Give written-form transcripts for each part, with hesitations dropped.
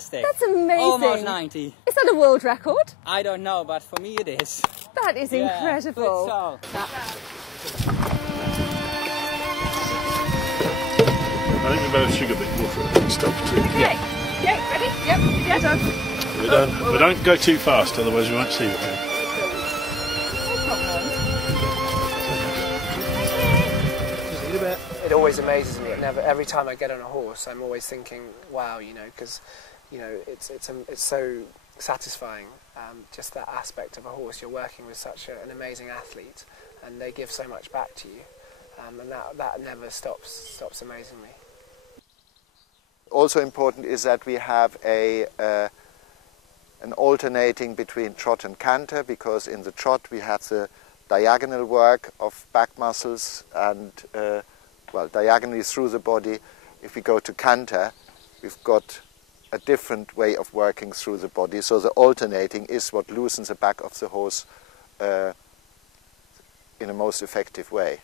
fantastic. That's amazing. Almost 90. Is that a world record? I don't know, but for me it is. That is incredible. Good soul. I think we better sugar the water and stuff too. Okay. Okay, ready? Yep. Yeah, done. We don't go too fast, otherwise we won't see it. It always amazes me. Every time I get on a horse, I'm always thinking, wow, you know, because, you know, it's so satisfying. Just that aspect of a horse. You're working with such an amazing athlete, and they give so much back to you, and that never stops amazing me. Also important is that we have an alternating between trot and canter, because in the trot we have the diagonal work of back muscles and well, diagonally through the body. If we go to canter, we've got a different way of working through the body. So the alternating is what loosens the back of the horse in a most effective way.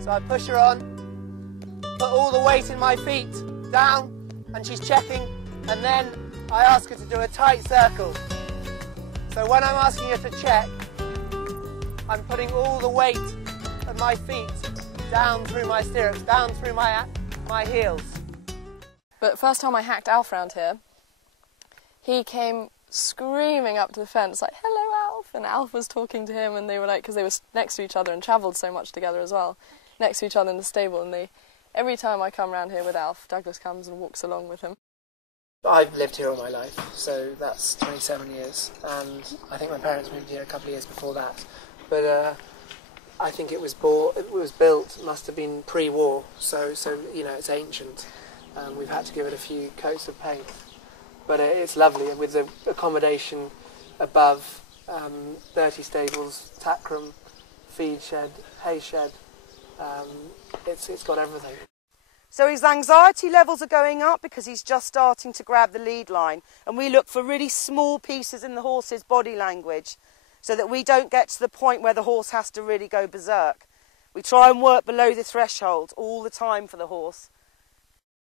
So I push her on, put all the weight in my feet down, and she's checking, and then I ask her to do a tight circle. So when I'm asking her to check, I'm putting all the weight of my feet down through my stirrups, down through my heels. But first time I hacked Alf round here, he came screaming up to the fence like, "Hello, Alf!" And Alf was talking to him, and they were like, because they were next to each other and travelled so much together as well, next to each other in the stable, and every time I come round here with Alf, Douglas comes and walks along with him. I've lived here all my life, so that's 27 years, and I think my parents moved here a couple of years before that. But I think it was built, must have been pre-war, so you know, it's ancient. We've had to give it a few coats of paint, but it's lovely, and with the accommodation above, 30 stables, tack room, feed shed, hay shed. It's got everything. So his anxiety levels are going up because he's just starting to grab the lead line, and we look for really small pieces in the horse's body language so that we don't get to the point where the horse has to really go berserk. We try and work below the threshold all the time for the horse.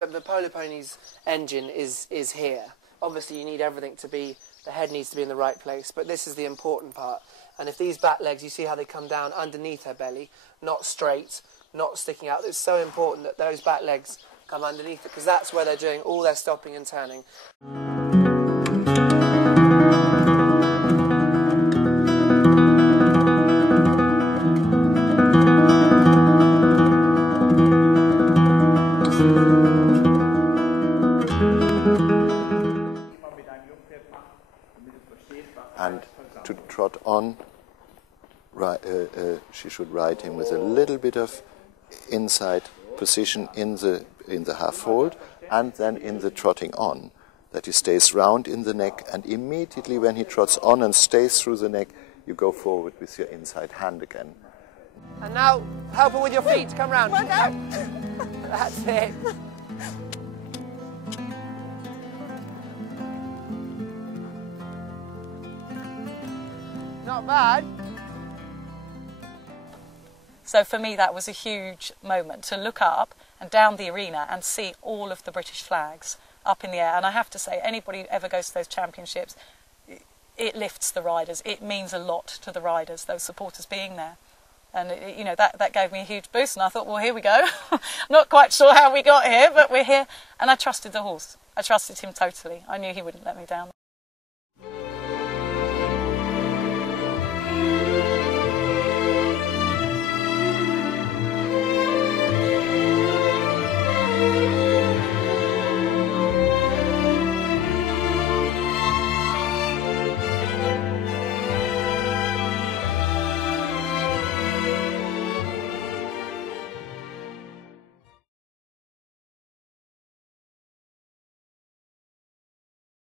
The polo pony's engine is here. Obviously you need everything to be, the head needs to be in the right place, but this is the important part. And if these back legs, you see how they come down underneath her belly, not straight, not sticking out. It's so important that those back legs come underneath it, because that's where they're doing all their stopping and turning. And to trot on, she should ride him with a little bit of inside position in the half hold, and then in the trotting on, that he stays round in the neck, and immediately when he trots on and stays through the neck, you go forward with your inside hand again. And now help her with your feet, come round. That's it. Not bad. So for me that was a huge moment, to look up and down the arena and see all of the British flags up in the air. And I have to say, anybody who ever goes to those championships, it lifts the riders. It means a lot to the riders, those supporters being there. And you know, that gave me a huge boost, and I thought, well, here we go. Not quite sure how we got here, but we're here. And I trusted the horse. I trusted him totally. I knew he wouldn't let me down.